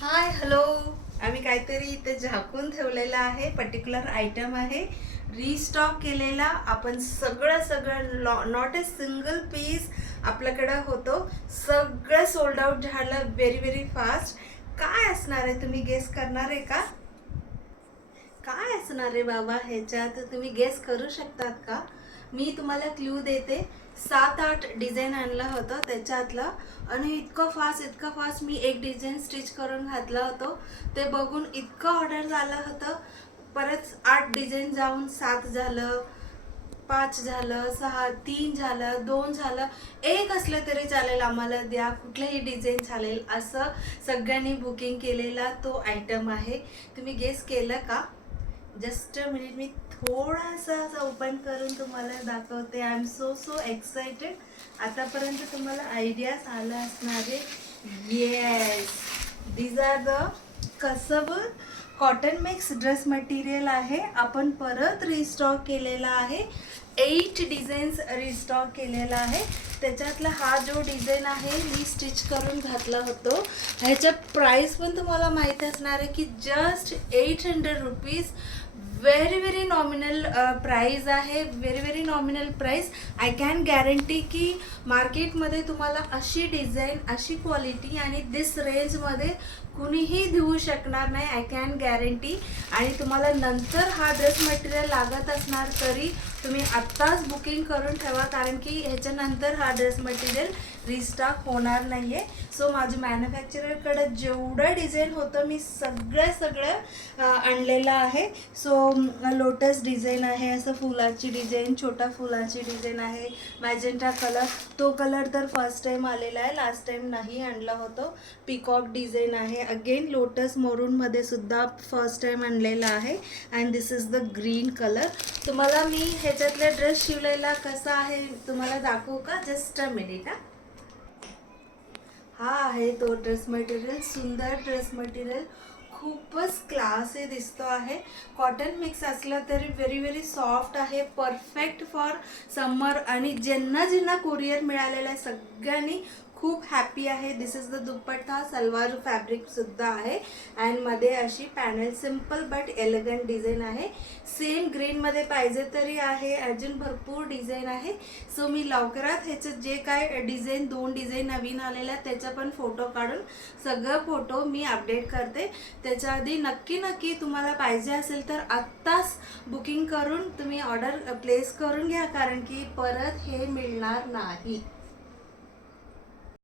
Hi hello. आम्ही काहीतरी इथे झाकून ठेवलेलं आहे, पर्टिक्युलर आयटम आहे, रिस्टॉक केलेला. आपण सगळं सगळं नॉट ए सिंगल पीस आपल्याकडं होतो. सगळं सोल्ड आउट झालं व्हेरी व्हेरी फास्ट. काय असणार आहे तुम्ही गेस करणार आहे का? काय असणार आहे बाबा ह्याच्यात, तुम्ही गेस करू शकतात का? मी तुम्हाला क्लू देते. 7-8 डिझाईन आणलं होतं त्याच्यातलं, आणि इतकं फास्ट मी एक डिझाईन स्टिच करून घातलं होतं. ते बघून इतकं ऑर्डर झालं होतं. परत 8 डिझाईन जाऊन 7 झालं, 5 झालं, 6, 3 झालं, 2 झालं. एक असलं तरी चालेल, आम्हाला द्या, कुठलंही डिझाईन चालेल, असं सगळ्यांनी बुकिंग केलेला तो आयटम आहे. तुम्ही गेस केलं का? जस्ट अ मिनिट, मी थोडासा ओपन करून तुम्हाला दाखवते. I am so so excited. आतापर्यंत तुम्हाला आयडियाज आला असणार आहे. येस, दीज आर द कसब कॉटन मिक्स ड्रेस मटेरियल आहे. आपण परत रिस्टॉक केलेला आहे. 8 डिझाईन्स रिस्टॉक केलेला आहे. त्याच्यातला हा जो डिझाईन आहे मी स्टिच करून घातला होतो. ह्याच्या प्राईस पण तुम्हाला माहीत असणार आहे की just 800 rupees. Very very nominal price आहे, very very nominal price. I can guarantee की मार्केटमध्ये तुम्हाला अशी डिझाईन, अशी क्वालिटी आणि दिस रेंजमध्ये कुणीही देऊ शकणार नाही. I can guarantee. आणि तुम्हाला नंतर हा ड्रेस मटेरियल लागत असणार तरी तुम्ही आत्ताच बुकिंग करून ठेवा, कारण की ह्याच्यानंतर हा ड्रेस मटेरियल रिस्टॉक होणार नाही आहे. सो माझं मॅन्युफॅक्चररकडं जेवढं डिझाईन होतं मी सगळं आणलेलं आहे. सो लोटस डिझाईन आहे, असं फुलाची डिझाईन, छोटा फुलाची डिझाईन आहे, मॅजेंटा कलर. तो कलर तर फर्स्ट टाईम आलेला आहे, लास्ट टाईम नाही आणला होतो. पिकॉक डिझाईन आहे, अगेन लोटस मरूनमध्ये सुद्धा फर्स्ट टाईम आणलेला आहे. And this is the green colour. तुम्हाला मी ह्याच्यातला ड्रेस शिवलेला कसा आहे तुम्हाला दाखवू का? Just a minute. हा आहे तो ड्रेस मटेरियल. सुंदर ड्रेस मटेरियल, खूपच क्लासी दिसतो आहे. कॉटन मिक्स असलं तरी व्हेरी व्हेरी सॉफ्ट आहे, परफेक्ट फॉर समर. आणि ज्यांना ज्यांना कुरिअर मिळालेलं आहे सगळ्यांनी खूप हॅपी आहे. दिस is the dupatta, salwar fabric सुद्धा आहे. अँड मध्ये अशी panel, simple but elegant design आहे. सेम ग्रीनमध्ये पाहिजे तरी आहे, अजून भरपूर डिझाईन आहे. सो मी लवकरात ह्याचं जे काय डिझाईन, 2 डिझाईन नवीन आलेल्या त्याचा पण फोटो काढून सगळं फोटो मी अपडेट करते. त्याच्या आधी नक्की तुम्हाला पाहिजे असेल तर आत्ताच बुकिंग करून तुम्ही ऑर्डर प्लेस करून घ्या, कारण की परत हे मिळणार नाही.